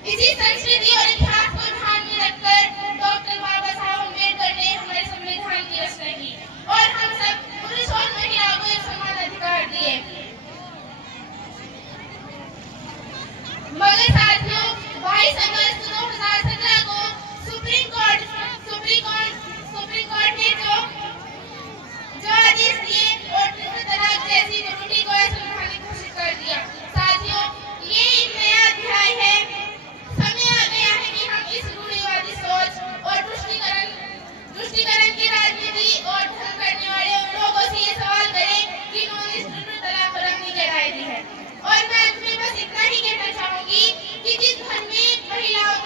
इसी संस्कृति और इतिहास को ध्यान में रखकर डॉक्टर बाबा साहब अम्बेडकर ने हमारे संविधान की रचना की और हम सब पुरुष और महिलाओं को एक समान अधिकार दिए। मगर साथियों, 22 अगस्त 2017 को सुप्रीम कोर्ट ने जो आदेश दिए और ट्रिपल तलाक जैसी त्रुटि को असंवैधानिक घोषित कर दिया। साथियों, ये एक नया अध्याय है। समय आ गया है कि हम इस रूढ़िवादी सोच और तुष्टीकरण की राजनीति और धर्म करने वाले उन लोगों से ये सवाल करें कि उन्होंने इस ट्रिपल तलाक पर अपनी क्या राय दी है। और मैं अंत में बस इतना ही कहना चाहूंगी कि जिस घर में महिलाओं